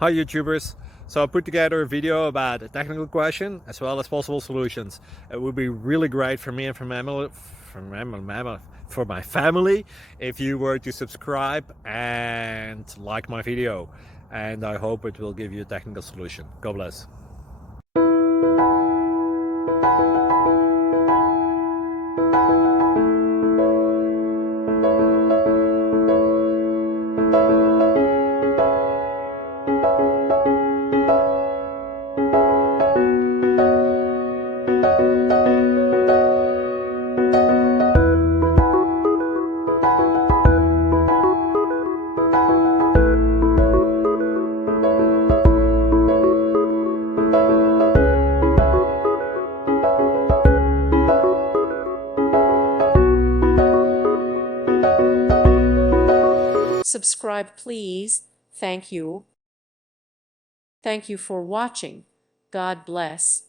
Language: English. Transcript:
Hi YouTubers! So I put together a video about a technical question as well as possible solutions. It would be really great for me and for my family if you were to subscribe and like my video, and I hope it will give you a technical solution. God bless. Subscribe, please. Thank you. Thank you for watching. God bless.